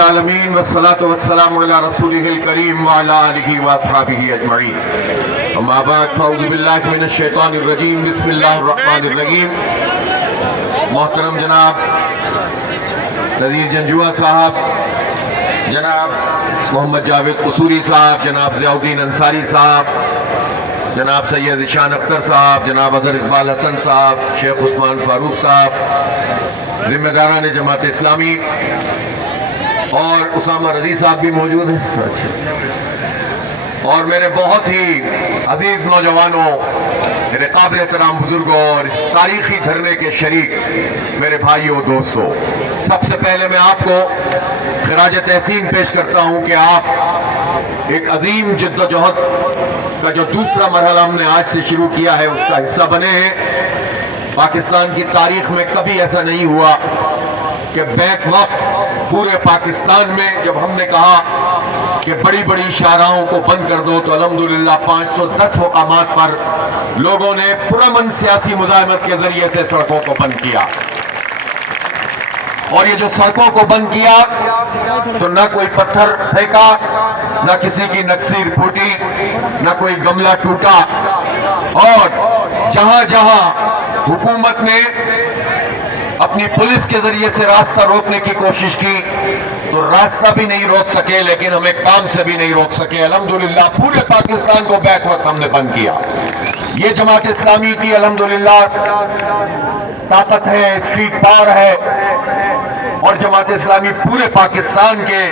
العالمین والصلاة والسلام علی رسولہ الکریم وعلی آلہ واصحابہ اجمعین اما بعد فاعوذ باللہ من الشیطان الرجیم بسم اللہ الرحمن الرحیم محترم جناب نذیر جنجوعہ صاحب، جناب محمد جاوید قصوری صاحب، جناب ضیاء الدین انصاری صاحب، جناب سید ذیشان اختر صاحب، جناب اظہر اقبال حسن صاحب، شیخ عثمان فاروق صاحب، ذمہ داران جماعت اسلامی اور اسامہ رضی صاحب بھی موجود ہیں، اور میرے بہت ہی عزیز نوجوانوں، میرے قابل احترام بزرگوں اور اس تاریخی دھرنے کے شریک میرے بھائیوں دوستوں، سب سے پہلے میں آپ کو خراج تحسین پیش کرتا ہوں کہ آپ ایک عظیم جد و جہد کا جو دوسرا مرحلہ ہم نے آج سے شروع کیا ہے اس کا حصہ بنے ہیں۔ پاکستان کی تاریخ میں کبھی ایسا نہیں ہوا کہ بیک وقت پورے پاکستان میں جب ہم نے کہا کہ بڑی بڑی شاہراہوں کو بند کر دو تو الحمدللہ 510 مقامات پر لوگوں نے پرامن سیاسی مزاحمت کے ذریعے سے سڑکوں کو بند کیا، اور یہ جو سڑکوں کو بند کیا تو نہ کوئی پتھر پھینکا، نہ کسی کی نکسیر پھوٹی، نہ کوئی گملہ ٹوٹا، اور جہاں جہاں حکومت نے اپنی پولیس کے ذریعے سے راستہ روکنے کی کوشش کی تو راستہ بھی نہیں روک سکے، لیکن ہمیں کام سے بھی نہیں روک سکے۔ الحمدللہ پورے پاکستان کو بیک وقت ہم نے بند کیا۔ یہ جماعت اسلامی کی الحمدللہ طاقت ہے، اسٹریٹ پاور ہے، اور جماعت اسلامی پورے پاکستان کے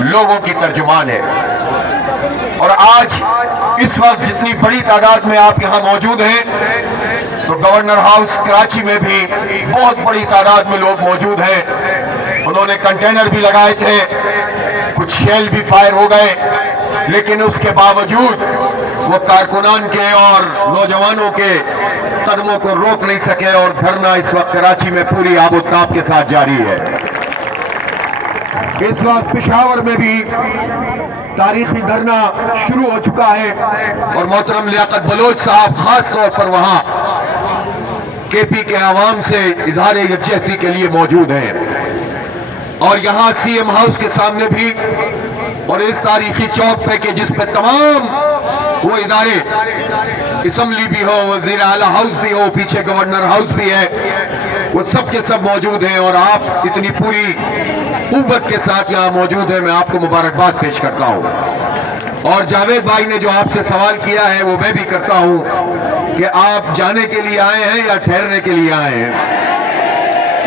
لوگوں کی ترجمان ہے۔ اور آج اس وقت جتنی بڑی تعداد میں آپ یہاں موجود ہیں تو گورنر ہاؤس کراچی میں بھی بہت بڑی تعداد میں لوگ موجود ہیں۔ انہوں نے کنٹینر بھی لگائے تھے، کچھ شیل بھی فائر ہو گئے، لیکن اس کے باوجود وہ کارکنان کے اور نوجوانوں کے قدموں کو روک نہیں سکے، اور دھرنا اس وقت کراچی میں پوری آب و تاب کے ساتھ جاری ہے۔ اس وقت پشاور میں بھی تاریخی دھرنا شروع ہو چکا ہے، اور محترم لیاقت بلوچ صاحب خاص طور پر وہاں کے پی کے عوام سے اظہار یکجہتی کے لیے موجود ہیں، اور یہاں سی ایم ہاؤس کے سامنے بھی، اور اس تاریخی چوک پہ کہ جس پہ تمام وہ ادارے، اسمبلی بھی ہو، وزیر اعلیٰ ہاؤس بھی ہو، پیچھے گورنر ہاؤس بھی ہے، وہ سب کے سب موجود ہیں، اور آپ اتنی پوری قوت کے ساتھ یہاں موجود ہیں۔ میں آپ کو مبارکباد پیش کرتا ہوں، اور جاوید بھائی نے جو آپ سے سوال کیا ہے وہ میں بھی کرتا ہوں کہ آپ جانے کے لیے آئے ہیں یا ٹھہرنے کے لیے آئے ہیں؟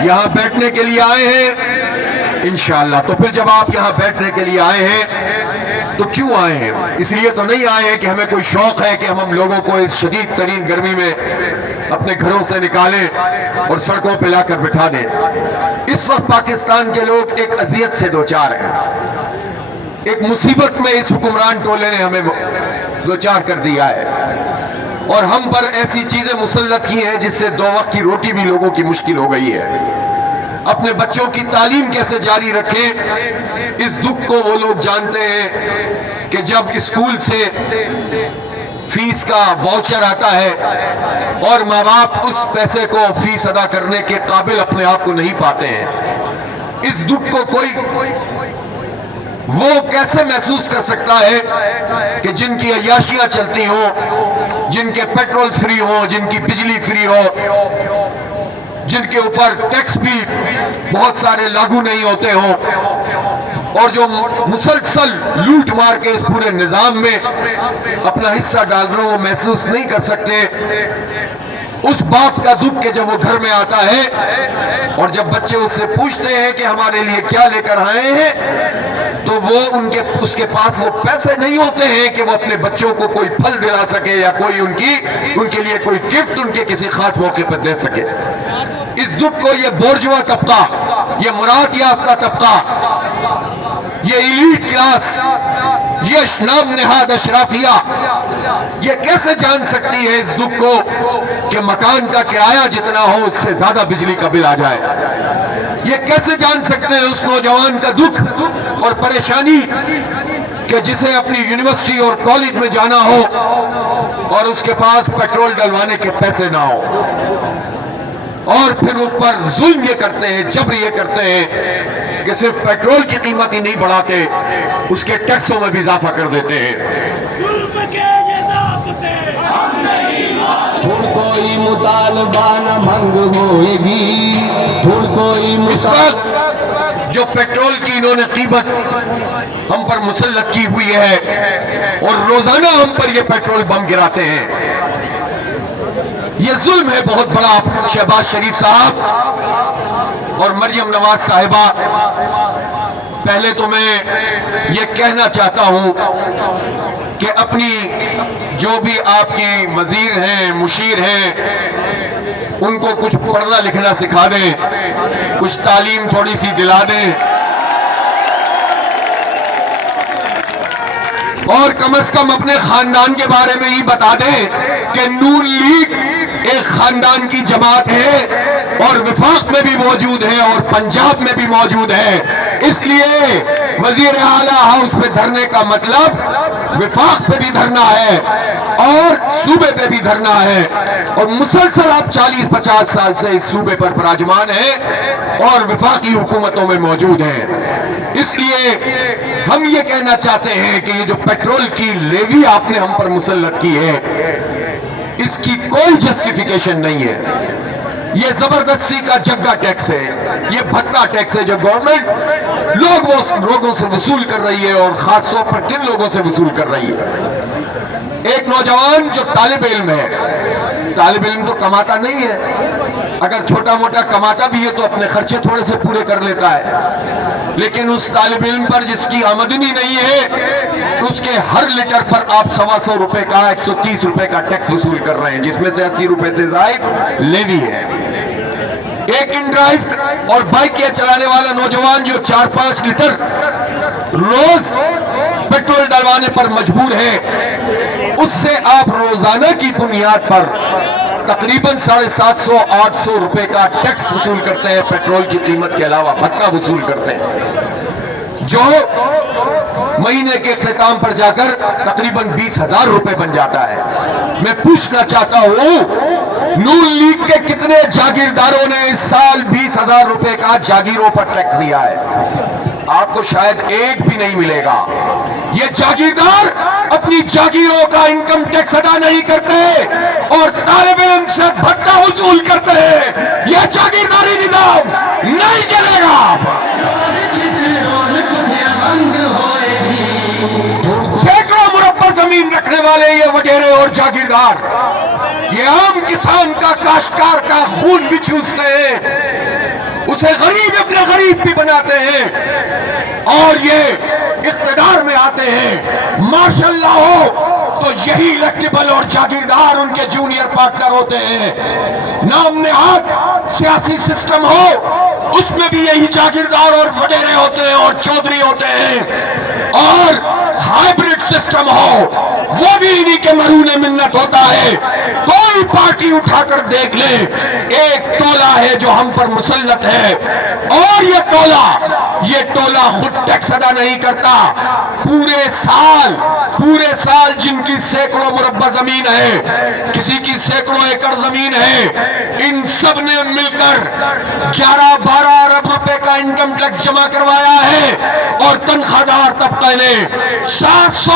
یہاں بیٹھنے کے لیے آئے ہیں انشاءاللہ۔ تو پھر جب آپ یہاں بیٹھنے کے لیے آئے ہیں تو کیوں آئے ہیں؟ اس لیے تو نہیں آئے ہیں کہ ہمیں کوئی شوق ہے کہ ہم لوگوں کو اس شدید ترین گرمی میں اپنے گھروں سے نکالیں اور سڑکوں پہ لا کر بٹھا دیں۔ اس وقت پاکستان کے لوگ ایک اذیت سے دوچار ہیں، ایک مصیبت میں اس حکمران ٹولے نے ہمیں دوچار کر دیا ہے، اور ہم پر ایسی چیزیں مسلط کی ہیں جس سے 2 وقت کی روٹی بھی لوگوں کی مشکل ہو گئی ہے۔ اپنے بچوں کی تعلیم کیسے جاری رکھیں، اس دکھ کو وہ لوگ جانتے ہیں کہ جب اسکول سے فیس کا واؤچر آتا ہے اور ماں باپ اس پیسے کو فیس ادا کرنے کے قابل اپنے آپ کو نہیں پاتے ہیں، اس دکھ کو کوئی وہ کیسے محسوس کر سکتا ہے کہ جن کی عیاشیاں چلتی ہوں، جن کے پیٹرول فری ہوں، جن کی بجلی فری ہو، جن کے اوپر ٹیکس بھی بہت سارے لاگو نہیں ہوتے ہوں، اور جو مسلسل لوٹ مار کے اس پورے نظام میں اپنا حصہ ڈال رہے ہوں، محسوس نہیں کر سکتے اس باپ کا دکھ کہ جب وہ گھر میں آتا ہے اور جب بچے اس سے پوچھتے ہیں کہ ہمارے لیے کیا لے کر آئے ہیں، تو وہ اس کے پاس وہ پیسے نہیں ہوتے ہیں کہ وہ اپنے بچوں کو کوئی پھل دلا سکے یا کوئی ان کے لیے کوئی گفٹ ان کے کسی خاص موقع پر دے سکے۔ اس دکھ کو یہ بورجوا طبقہ، یہ مراد یافتہ طبقہ، یہ ایلیٹ کلاس، یہ نام نہاد اشرافیہ، یہ کیسے جان سکتی ہے اس دکھ کو کہ مکان کا کرایہ جتنا ہو اس سے زیادہ بجلی کا بل آ جائے؟ یہ کیسے جان سکتے ہیں اس نوجوان کا دکھ اور پریشانی کہ جسے اپنی یونیورسٹی اور کالج میں جانا ہو اور اس کے پاس پیٹرول ڈلوانے کے پیسے نہ ہو، اور پھر اس پر ظلم یہ کرتے ہیں، جبر یہ کرتے ہیں کہ صرف پیٹرول کی قیمت ہی نہیں بڑھاتے، اس کے ٹیکسوں میں بھی اضافہ کر دیتے ہیں۔ کوئی مطالبہ نہ بھنگ ہوئے گی، کوئی اس وقت جو پیٹرول کی انہوں نے قیمت ہم پر مسلط کی ہوئی ہے اور روزانہ ہم پر یہ پیٹرول بم گراتے ہیں، یہ ظلم ہے بہت بڑا۔ شہباز شریف صاحب اور مریم نواز صاحبہ، پہلے تو میں یہ کہنا چاہتا ہوں کہ اپنی جو بھی آپ کی وزیر ہیں، مشیر ہیں، ان کو کچھ پڑھنا لکھنا سکھا دیں، کچھ تعلیم تھوڑی سی دلا دیں، اور کم از کم اپنے خاندان کے بارے میں یہ بتا دیں کہ نون لیگ ایک خاندان کی جماعت ہے اور وفاق میں بھی موجود ہے اور پنجاب میں بھی موجود ہے۔ اس لیے وزیر اعلیٰ ہاؤس پہ دھرنے کا مطلب وفاق پہ بھی دھرنا ہے اور صوبے پہ بھی دھرنا ہے، اور مسلسل آپ 40-50 سال سے اس صوبے پر براجمان ہیں اور وفاقی حکومتوں میں موجود ہیں۔ اس لیے ہم یہ کہنا چاہتے ہیں کہ یہ جو پیٹرول کی لیوی آپ نے ہم پر مسلط کی ہے، اس کی کوئی جسٹیفیکیشن نہیں ہے۔ یہ زبردستی کا جگہ ٹیکس ہے، یہ بھتہ ٹیکس ہے جو گورنمنٹ لوگوں سے وصول کر رہی ہے، اور خاص طور پر کن لوگوں سے وصول کر رہی ہے؟ ایک نوجوان جو طالب علم ہے، طالب علم تو کماتا نہیں ہے، اگر چھوٹا موٹا کماتا بھی ہے تو اپنے خرچے تھوڑے سے پورے کر لیتا ہے، لیکن اس طالب علم پر جس کی آمدنی نہیں ہے، اس کے ہر لیٹر پر آپ 125 روپے کا 130 روپے کا ٹیکس وصول کر رہے ہیں، جس میں سے 80 روپے سے زائد لیوی ہے۔ ایک ان ڈرائیو اور بائک کے چلانے والا نوجوان جو 4-5 لیٹر روز پیٹرول ڈلوانے پر مجبور ہے، اس سے آپ روزانہ کی بنیاد پر تقریباً 750-800 روپے کا ٹیکس وصول کرتے ہیں، پیٹرول کی قیمت کے علاوہ بھتہ وصول کرتے ہیں، جو مہینے کے اختتام پر جا کر تقریباً 20,000 روپے بن جاتا ہے۔ میں پوچھنا چاہتا ہوں، نون لیگ کے کتنے جاگیرداروں نے اس سال 20,000 روپے کا جاگیروں پر ٹیکس دیا ہے؟ آپ کو شاید ایک بھی نہیں ملے گا۔ یہ جاگیردار اپنی جاگیروں کا انکم ٹیکس ادا نہیں کرتے اور طالب علم سے بھتہ وصول کرتے ہیں۔ یہ جاگیرداری نظام نہیں چلے گا۔ سینکڑوں مربع زمین رکھنے والے یہ وڈیرے اور جاگیردار، یہ عام کسان کا، کاشتکار کا خون بھی چوستے ہیں، اسے غریب اپنے غریب بھی بناتے ہیں، اور یہ اقتدار میں آتے ہیں، ماشاءاللہ ہو تو یہی الیکٹیبل اور جاگیردار ان کے جونیئر پارٹنر ہوتے ہیں۔ نام نہاد سیاسی سسٹم ہو، اس میں بھی یہی جاگیردار اور وڈیرے ہوتے ہیں اور چودھری ہوتے ہیں، اور ہائیبرڈ سسٹم ہو وہ بھی انہی کے مرہون منت ہوتا ہے۔ کوئی پارٹی اٹھا کر دیکھ لے، ایک ٹولہ ہے جو ہم پر مسلط ہے، اور یہ ٹولہ خود ٹیکس ادا نہیں کرتا۔ پورے سال جن کی سینکڑوں مربع زمین ہے، کسی کی سینکڑوں ایکڑ زمین ہے، ان سب نے مل کر 11-12 ارب روپے کا انکم ٹیکس جمع کروایا ہے، اور تنخواہ دار طبقے نے 700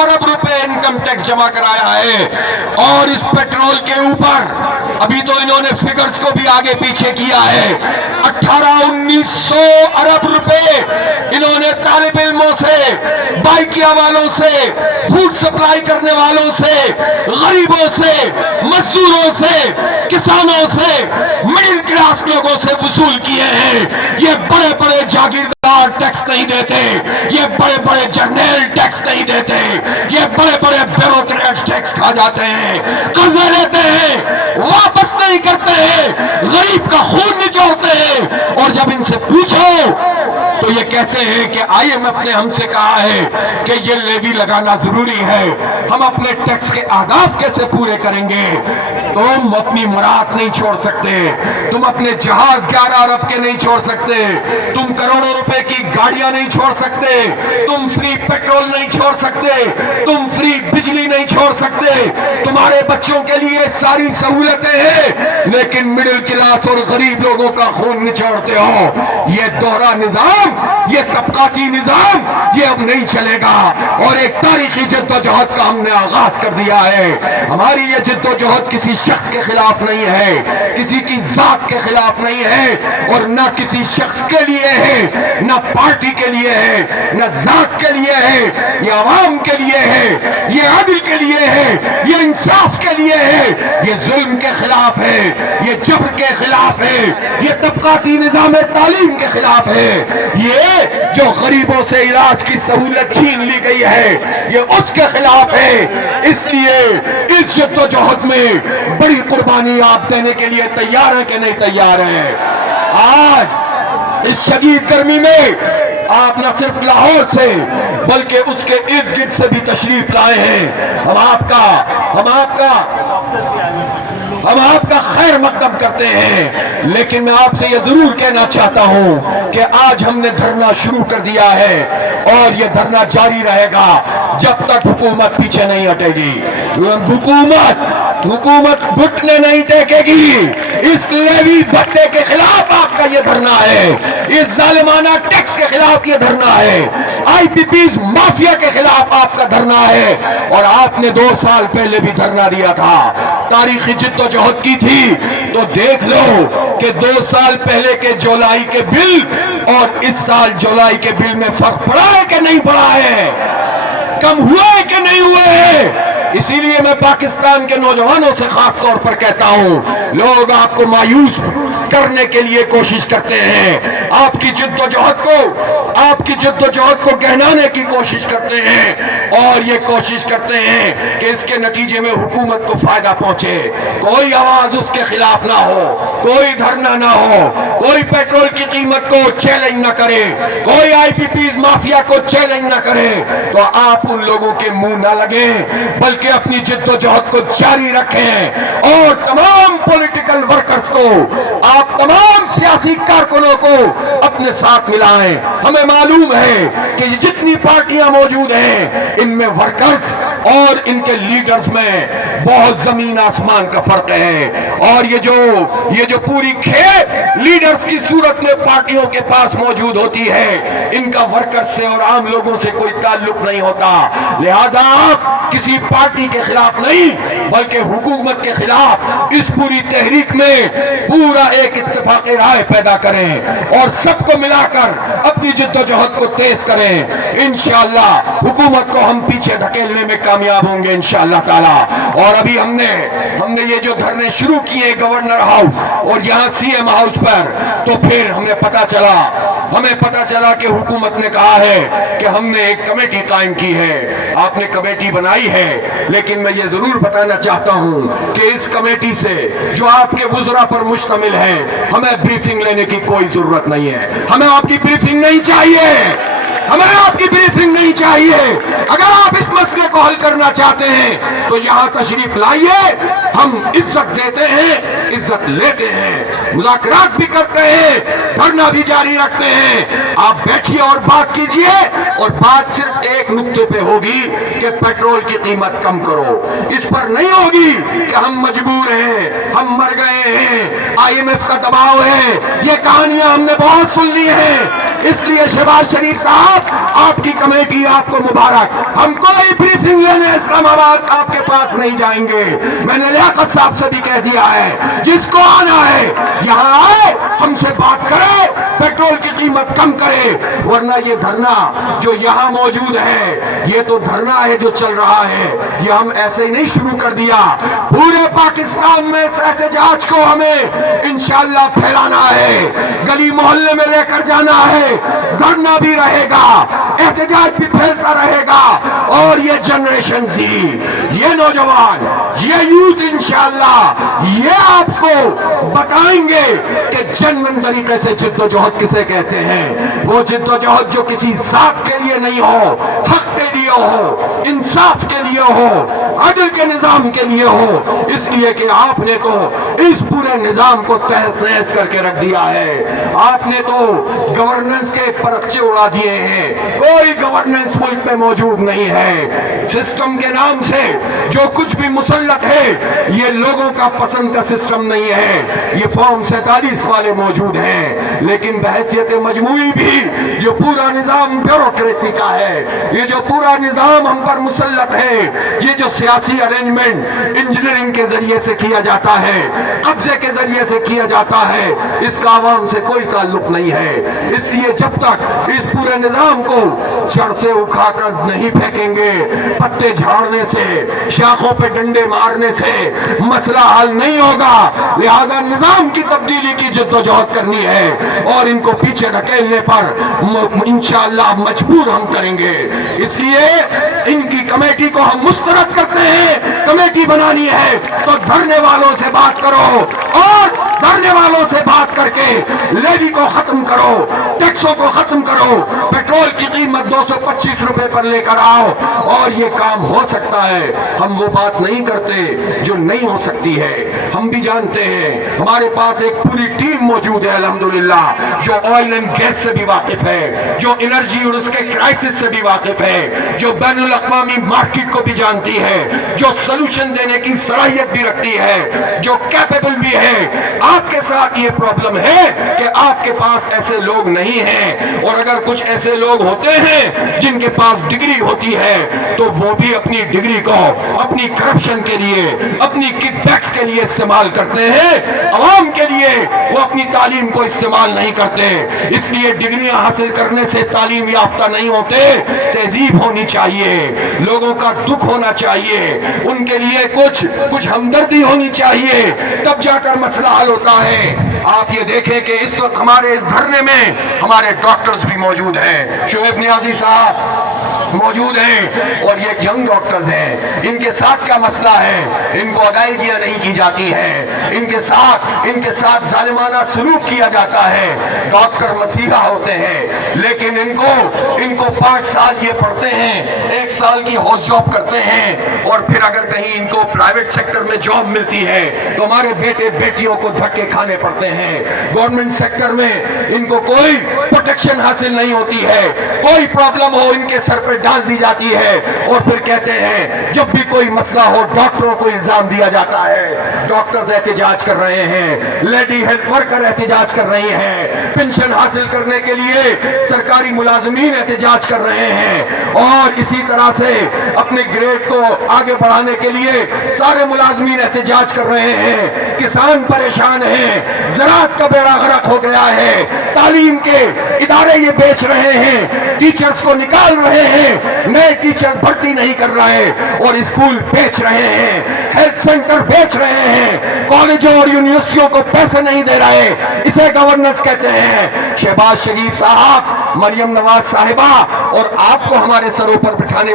ارب روپے انکم ٹیکس جمع کرایا ہے۔ اور اس پیٹرول کے اوپر ابھی تو انہوں نے فگرز کو بھی آگے پیچھے کیا ہے، 1800-1900 ارب روپے انہوں نے طالب علموں سے، بائکیا والوں سے، فوڈ سپلائی کرنے والوں سے، غریبوں سے، مزدوروں سے، کسانوں سے، مڈل کلاس لوگوں سے وصول کیے ہیں۔ یہ بڑے بڑے جاگیردار ٹیکس نہیں دیتے، یہ بڑے بڑے جرنیل ٹیکس نہیں دیتے، یہ بڑے بڑے بیوروکریٹ ٹیکس کھا جاتے ہیں، قرضے لیتے ہیں، واپس نہیں کرتے ہیں، غریب کا خون نچوڑتے ہیں، اور جب ان سے پوچھو تو یہ کہتے ہیں کہ IMF نے ہم سے کہا ہے کہ یہ لیوی لگانا ضروری ہے، ہم اپنے ٹیکس کے اہداف کیسے پورے کریں گے؟ तुम अपनी मुराद नहीं छोड़ सकते, तुम अपने जहाज 11 अरब के नहीं छोड़ सकते, तुम करोड़ों रुपए की गाड़ियां नहीं छोड़ सकते, तुम फ्री पेट्रोल नहीं छोड़ सकते, तुम फ्री बिजली नहीं छोड़ सकते, तुम्हारे बच्चों के लिए सारी सहूलतें हैं, लेकिन मिडिल क्लास और गरीब लोगों का खून निचोड़ते हो। ये दोहरा निजाम, ये तबकाती निजाम, ये अब नहीं चलेगा। और एक तारीखी जद्दोजहद का हमने आगाज कर दिया है। हमारी ये जद्दोजहद किसी शख्स के खिलाफ नहीं है, किसी की जात के खिलाफ नहीं है, और ना किसी शख्स के लिए है, ना पार्टी के लिए है, ना जात के लिए है, ये आवाम के लिए है, ये अदल के लिए है, ये इंसाफ के लिए है, ये जुल्म के खिलाफ है, ये जबर के खिलाफ है, ये तबकाती निजाम तालीम के खिलाफ है, ये जो गरीबों से इलाज की सहूलत छीन ली गई है, ये उसके खिलाफ है। इसलिए इस जद्दोजहद में बड़ी कुर्बानी आप देने के लिए तैयार हैं कि नहीं तैयार हैं? आज इस शदीद गर्मी में आप न सिर्फ लाहौर से बल्कि उसके इर्द गिर्द से भी तशरीफ लाए हैं। हम आपका खैर मकदम करते हैं, लेकिन मैं आपसे यह जरूर कहना चाहता हूं कि आज हमने धरना शुरू कर दिया है और यह धरना जारी रहेगा जब तक हुकूमत पीछे नहीं हटेगी। हुकूमत घुटने नहीं टेकेगी। इस लेवी भत्ते के खिलाफ आपका यह धरना है, इस जालिमाना टैक्स के खिलाफ यह धरना है, IPPs माफिया के खिलाफ आपका धरना है। और आपने 2 साल पहले भी धरना दिया था, तारीखी जिद्दोजहद की थी, तो देख लो कि 2 साल पहले के जुलाई के बिल और इस साल जुलाई के बिल में फर्क पड़ा है कि नहीं पड़ा है, कम हुआ है कि नहीं हुआ है। इसीलिए मैं पाकिस्तान के नौजवानों से खास तौर पर कहता हूं, लोग आपको मायूस करने के लिए कोशिश करते हैं, आपकी जिद्दोजहद को गहनाने की कोशिश करते हैं, और ये कोशिश करते हैं कि इसके नतीजे में हुकूमत को फायदा पहुंचे। कोई आवाज उसके खिलाफ ना हो, कोई धरना ना हो, कोई पेट्रोल की कीमत को चैलेंज ना करे, कोई IPPs माफिया को चैलेंज ना करे, तो आप उन लोगों के मुंह ना लगे, बल्कि अपनी जिद्दोजहद को जारी रखें। और तमाम पॉलिटिकल वर्कर्स को, आप तमाम सियासी कारकुनों को अपने साथ मिलाएं। हमें मालूम है कि जितनी पार्टियां मौजूद हैं, इनमें वर्कर्स और इनके लीडर्स में बहुत जमीन आसमान का फर्क है। और ये जो पूरी खेल लीडर्स की सूरत में पार्टियों के पास मौजूद होती है, इनका वर्कर्स से और आम लोगों से कोई ताल्लुक नहीं होता। लिहाजा आप किसी पार्टी के खिलाफ नहीं, बल्कि हुकूमत के खिलाफ इस पूरी तहरीक में पूरा एक इत्तेफाक राय पैदा करें और सबको मिलाकर अपनी जिद्दोजहद को तेज करें। इंशाअल्लाह हुकूमत को हम पीछे धकेलने में कामयाब होंगे इंशाअल्लाह ताला। और अभी हमने ये जो धरने शुरू किए गवर्नर हाउस और यहाँ CM हाउस पर, तो फिर हमें पता चला कि हुकूमत ने कहा है कि हमने एक कमेटी कायम की है। आपने कमेटी बनाई है, लेकिन मैं ये जरूर बताना चाहता हूँ कि इस कमेटी से जो आपके वुज़रा पर मुश्तमिल है, हमें ब्रीफिंग लेने की कोई जरूरत नहीं है। हमें आपकी ब्रीफिंग नहीं चाहिए, हमें आपकी ब्रीफिंग नहीं चाहिए। अगर आप इस मसले को हल करना चाहते हैं तो यहाँ तशरीफ लाइए, हम इज्जत देते हैं, इज्जत लेते हैं, मुज़ाकरात भी करते हैं, धरना भी जारी रखते हैं। आप बैठिए और बात कीजिए, और बात सिर्फ एक नुक्ते पे होगी कि पेट्रोल की कीमत कम करो। इस पर नहीं होगी कि हम मजबूर हैं, हम मर गए हैं, IMF का दबाव है। ये कहानियां हमने बहुत सुन ली हैं। इसलिए शहबाज शरीफ साहब, आपकी कमेटी आपको मुबारक। हम कोई ब्रीफिंग लेने इस्लामाबाद आपके पास नहीं जाएंगे। मैंने लियाकत साहब से भी कह दिया है, जिसको आना है यहाँ आए, हमसे बात करे, पेट्रोल की कीमत कम करे। वरना ये धरना जो यहाँ मौजूद है, ये तो धरना है जो चल रहा है, ये हम ऐसे ही नहीं शुरू कर दिया। पूरे पाकिस्तान में इस एहतजाज को हमें इंशाअल्लाह फैलाना है, गली मोहल्ले में लेकर जाना है, धरना भी रहेगा, एहतजाज भी फैलता रहेगा। और ये जनरेशन जी, ये नौजवान, ये यूथ इंशाअल्लाह ये आपको बताएंगे कि जेन्युइन तरीके से जिद्दोजहद किसे कहते हैं। वो जिद्दोजहद जो किसी जात के लिए नहीं हो, हक के लिए हो, इंसाफ के लिए हो, अदल के निजाम के लिए हो। इसलिए कि आपने तो इस पूरे निजाम को तहस नहस करके रख दिया है। आपने तो गवर्नेंस के परचे उड़ा दिए हैं। कोई गवर्नेंस मुल्क में मौजूद नहीं है। सिस्टम के नाम से जो कुछ भी मुसल्लत है ये लोगों का पसंद का सिस्टम नहीं है। ये फॉर्म 47 वाले मौजूद हैं, लेकिन बहैसियत मजमूई भी ये पूरा निजाम ब्यूरोक्रेसी का है। ये जो पूरा निजाम हम पर मुसल्लत है, ये जो सियासी अरेंजमेंट इंजीनियरिंग के जरिए से किया जाता है, कब्जे के जरिए से किया जाता है, इसका आवाम से कोई ताल्लुक नहीं है। इसलिए जब तक इस पूरे निजाम को जड़ से उखाड़ कर नहीं फेंकेंगे, पत्ते झाड़ने से, शाखों पे डंडे मारने से मसला हल नहीं होगा। लिहाजा निजाम की तब्दीली की जद्दोजहद करनी है और इनको पीछे धकेलने पर इंशाअल्लाह मजबूर हम करेंगे। इसलिए इनकी कमेटी को हम मुस्तरद करते हैं। कमेटी बनानी है तो धरने वालों से बात करो और धरने वालों से बात करके लेवी को खत्म करो, टैक्सों को खत्म करो, पेट्रोल की कीमत 225 रुपए पर लेकर आओ और ये काम हो सकता है। हम वो बात नहीं करते जो नहीं हो सकती है। हम भी जानते हैं, हमारे पास एक पूरी टीम मौजूद है अल्हम्दुलिल्लाह, जो ऑयल एंड गैस से भी वाकिफ है, जो एनर्जी और उसके क्राइसिस से भी वाकिफ है, जो बैनुल अक़वामी मार्केट को भी जानती है, जो सोल्यूशन देने की सलाहियत भी रखती है, जो कैपेबल भी है। आपके साथ ये प्रॉब्लम है कि आपके पास ऐसे लोग नहीं हैं, और अगर कुछ ऐसे लोग होते हैं जिनके पास डिग्री होती है तो वो भी अपनी डिग्री को अपनी करप्शन के लिए, अपनी किकबैक्स के लिए इस्तेमाल करते हैं। अवाम के लिए वो अपनी तालीम को इस्तेमाल नहीं करते। इसलिए डिग्रियां हासिल करने से तालीम याफ्ता नहीं होते। तहजीब होनी चाहिए, लोगों का दुख होना चाहिए, उनके लिए कुछ हमदर्दी होनी चाहिए, तब जाकर मसला हल होता है। आप ये देखें कि इस वक्त हमारे इस धरने में हमारे डॉक्टर्स भी मौजूद हैं। शुएब नियाजी साहब मौजूद हैं और ये यंग डॉक्टर्स हैं। इनके साथ क्या मसला है? इनको अदायगियां नहीं की जाती हैं, इनके साथ जालिमाना सलूक किया जाता है। डॉक्टर मसीहा होते हैं, लेकिन इनको 5 साल ये पढ़ते हैं, 1 साल की हॉस जॉब करते हैं, और फिर अगर कहीं इनको प्राइवेट सेक्टर में जॉब मिलती है तो हमारे बेटे बेटियों को धक्के खाने पड़ते हैं। गवर्नमेंट सेक्टर में इनको कोई प्रोटेक्शन हासिल नहीं होती है। कोई प्रॉब्लम हो इनके सर पे डाल दी जाती है और फिर कहते हैं जब भी कोई मसला हो डॉक्टरों को इल्जाम दिया जाता है। डॉक्टर्स एहतजाज कर रहे हैं, लेडी हेल्थ वर्कर एहतजाज कर रही हैं, पेंशन हासिल करने के लिए सरकारी मुलाजमीन एहतजाज कर रहे हैं, और इसी तरह से अपने ग्रेड को आगे बढ़ाने के लिए सारे मुलाजमीन एहतजाज कर रहे हैं। किसान परेशान हैं, ज़राअत का बेड़ा गर्क हो गया है, तालीम के इदारे ये बेच रहे हैं, टीचर्स को निकाल रहे हैं, नए टीचर भर्ती नहीं कर रहे और स्कूल बेच रहे हैं, हेल्थ सेंटर बेच रहे हैं, कॉलेजों और यूनिवर्सिटियों को पैसे नहीं दे रहे। इसे गवर्नेंस कहते हैं। शहबाज शरीफ साहब, मरियम नवाज साहिबा और आपको हमारे सरों पर बिठाने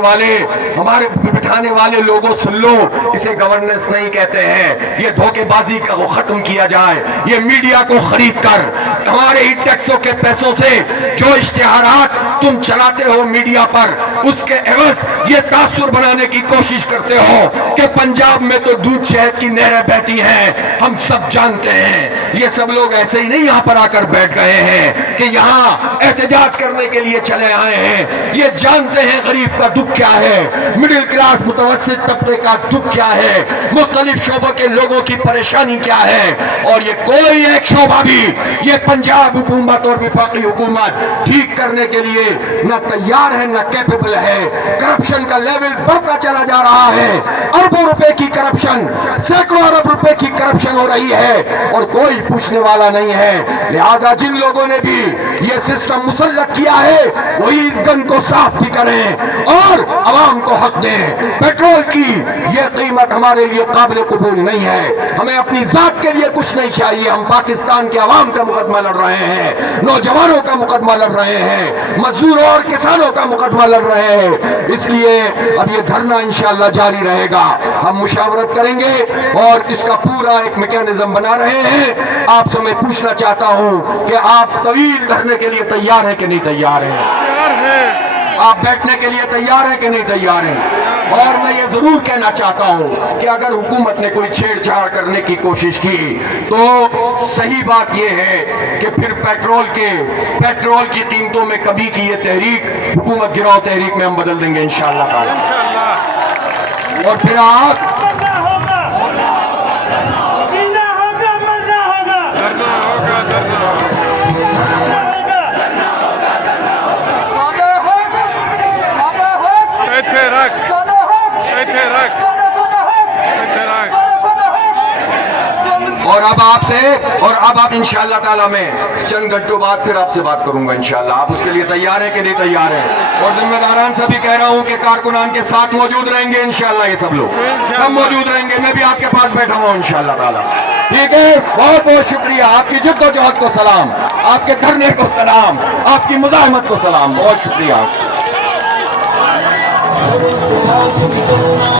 वाले लोगों सुन लो, इसे गवर्नेंस नहीं कहते हैं। ये धोखेबाजी को खत्म किया जाए। ये मीडिया को खरीद कर हमारे ही टैक्सों के पैसों से जो इश्तिहारात तुम चलाते हो मीडिया पर, उसके एवज ये तासुर बनाने की कोशिश करते हो कि पंजाब में तो दूध शहद की नहरें बहती हैं। हम सब जानते हैं, ये सब लोग ऐसे ही नहीं यहाँ पर आकर बैठ गए हैं कि यहाँ एहतजाज करने के लिए चले आए हैं। ये जानते हैं गरीब का दुख क्या है, मिडिल क्लास मुतवस्सित तबके का दुख क्या है, मुख्तलिफ शोबों के लोगों की परेशानी क्या है, और ये कोई एक शोबा भी ये पंजाब हुकूमत और वफाकी हुकूमत ठीक करने के लिए न तैयार है, न कैपेबल है। करप्शन का लेवल बढ़ता चला जा रहा है। अरबों रुपए की करप्शन, सैकड़ों अरब रुपए की करप्शन हो रही है और कोई पूछने वाला नहीं है। लिहाजा जिन लोगों ने भी ये सिस्टम मुसल्लत किया है वही इस इंजन को साफ भी करें और आवाम को हक दें। पेट्रोल की ये कीमत हमारे लिए काबिल कबूल नहीं है। हमें अपनी जात के लिए कुछ नहीं चाहिए। हम पाकिस्तान के आवाम का मुकदमा लड़ रहे हैं, नौजवानों का मुकदमा लड़ रहे हैं, मजदूरों और किसानों का मुकदमा लड़ रहे हैं। इसलिए अब ये धरना इंशाअल्लाह जारी रहेगा। हम मुशावरत करेंगे और इसका पूरा एक मैकेनिज्म बना रहे हैं। आपसे मैं पूछना चाहता हूं कि आप तवील धरने के लिए तैयार हैं कि नहीं तैयार हैं? आप बैठने के लिए तैयार हैं कि नहीं तैयार हैं? और मैं ये जरूर कहना चाहता हूं कि अगर हुकूमत ने कोई छेड़छाड़ करने की कोशिश की तो सही बात यह है कि फिर पेट्रोल की कीमतों में कभी की ये तहरीक हुकूमत गिराओ तहरीक में हम बदल देंगे इंशाअल्लाह ताला। और फिर आप और अब आप इंशाअल्लाह ताला में चंद घंटों बाद फिर आपसे बात करूंगा इंशाअल्लाह। आप उसके लिए तैयार हैं कि नहीं तैयार हैं? और जिम्मेदारान से भी कह रहा हूं कि कारकुनान के साथ मौजूद रहेंगे इंशाअल्लाह। ये सब लोग सब मौजूद रहेंगे। मैं भी आपके पास बैठा हुआ इंशाअल्लाह ताला। ठीक है, बहुत बहुत शुक्रिया। आपकी जिद्दोजहद को सलाम, आपके धरने को सलाम, आपकी मुजाहिमत को सलाम। बहुत शुक्रिया।